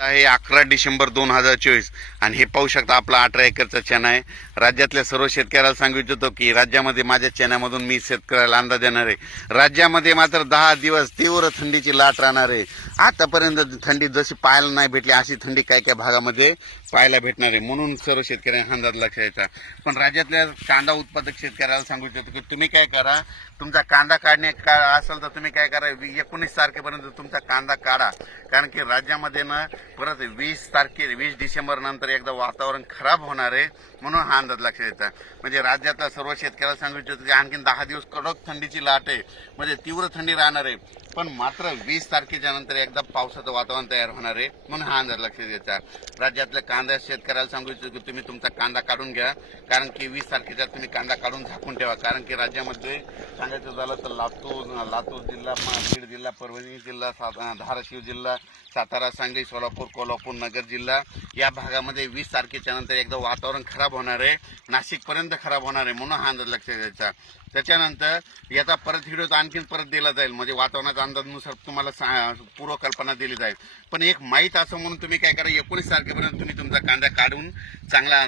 आहे अकरा डिसेंबर दोन हजार चोवीस. आणि हे पाहू शकता आपला अठरा एकरचा चना आहे. राज्यातल्या सर्व शेतकऱ्याला सांगू इच्छितो की राज्यामध्ये माझ्या चण्यामधून मी शेतकऱ्याला अंदाज देणार आहे. राज्यामध्ये मात्र दहा दिवस तीव्र थंडीची लाट राहणार आहे. आतापर्यंत थंडी जशी पाहायला नाही भेटली अशी थंडी काय काय भागामध्ये पाहायला भेटणार आहे. म्हणून सर्व शेतकऱ्यांनी अंदाज लक्ष द्यायचा पण राज्यातल्या कांदा उत्पादक शेतकऱ्याला सांगू इच्छितो की तुम्ही काय करा तुमचा कांदा काढणे का असेल तर तुम्ही काय करा वी- एकोणीस तारखेपर्यंत तुमचा कांदा काढा. कारण की राज्यामध्ये ना परत वीस तारखे वीस डिसेंबर नंतर एकदा वातावरण खराब होणार आहे म्हणून हा अंदाज लक्ष द्यायचा म्हणजे राज्यातल्या सर्व शेतकऱ्याला सांगू इच्छितो की आणखीन दहा दिवस कडक थंडीची लाट आहे. म्हणजे तीव्र थंडी राहणार आहे. पण मात्र वीस तारखेच्या नंतर एकदा पावसाचं वातावरण तयार होणार आहे म्हणून हा अंदाज लक्षात द्यायचा राज्यातल्या कांदा शेतकऱ्याला सांगू इच्छितो की तुम्ही तुमचा कांदा काढून घ्या कारण की वीस तारखेच्या तुम्ही कांदा काढून झाकून ठेवा कारण की राज्यामध्ये सांगायचं झालं तर लातूर लातूर जिल्हा बीड जिल्हा परभणी जिल्हा सा धाराशिव जिल्हा सातारा सांगली सोलापूर कोल्हापूर नगर जिल्हा या भागामध्ये वीस तारखेच्या नंतर एकदा वातावरण खराब होणार आहे नाशिकपर्यंत खराब होणार आहे म्हणून हा अंदाज लक्षात द्यायचा त्याच्यानंतर याचा परत हिडो आणखीन परत दिला जाईल म्हणजे वातावरणाच्या अंदाजनुसार तुम्हाला सा- कल्पना दिली जाईल. पण एक माहीत असं म्हणून तुम्ही काय करा एकोणीस तारखेपर्यंत तुम्ही तुमचा कांदा काढून चांगला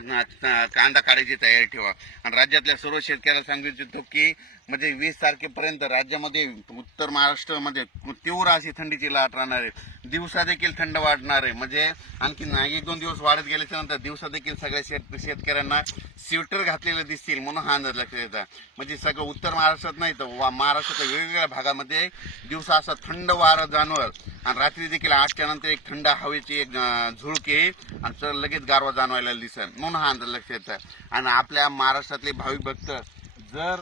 कांदा काढायची तयारी ठेवा. आणि राज्यातल्या सर्व शेतकऱ्याला सांगू इच्छितो की म्हणजे वीस तारखेपर्यंत राज्यामध्ये उत्तर महाराष्ट्रामध्ये तीव्र अशी थंडीची लाट राहणार आहे. दिवसा देखील थंड वाढणार आहे. म्हणजे आणखी एक दोन दिवस वाढत गेल्याच्यानंतर दिवसा देखील सगळ्या शेत शेतकऱ्यांना स्वेटर घातलेले दिसतील म्हणून हा अंदाज लक्षात येतात म्हणजे सगळं उत्तर महाराष्ट्रात नाही तर महाराष्ट्राच्या वेगवेगळ्या भागामध्ये दिवसा असा थंड वारा जाणवर आणि रात्री देखील आठच्या नंतर एक थंड हवेची एक झुळक येईल आणि सर लगेच गारवा जाणवायला दिसेल म्हणून हा अंदाज लक्षात येतं. आणि आपल्या महाराष्ट्रातले भाविक भक्त जर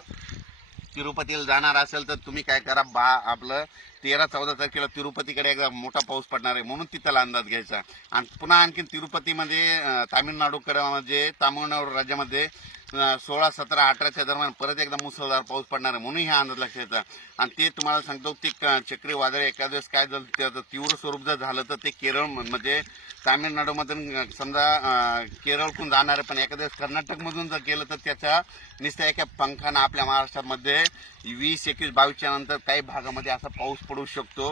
तिरुपतीला जाणार असेल तर तुम्ही काय करा बा आपलं तेरा चौदा तारखेला तिरुपतीकडे एकदा मोठा पाऊस पडणार आहे म्हणून तिथला अंदाज घ्यायचा. आणि पुन्हा आणखीन तिरुपतीमध्ये तामिळनाडूकडे म्हणजे तामिळनाडू राज्यामध्ये सोळा सतरा अठराच्या दरम्यान परत एकदा मुसळधार पाऊस पडणार आहे म्हणून हा अंदाज लक्षात येतं आणि ते तुम्हाला सांगतो ते चक्रीवादळ एखाद्या वेळेस काय झालं त्याचं तीव्र स्वरूप जर झालं तर ते केरळ म्हणजे तामिळनाडूमधून समजा केरळकडून जाणार आहे पण एखाद्या दिवस कर्नाटकमधून जर गेलं तर त्याच्या नुसत्या एका पंखानं आपल्या महाराष्ट्रामध्ये वीस एकवीस बावीसच्या नंतर काही भागामध्ये असा पाऊस पडू शकतो.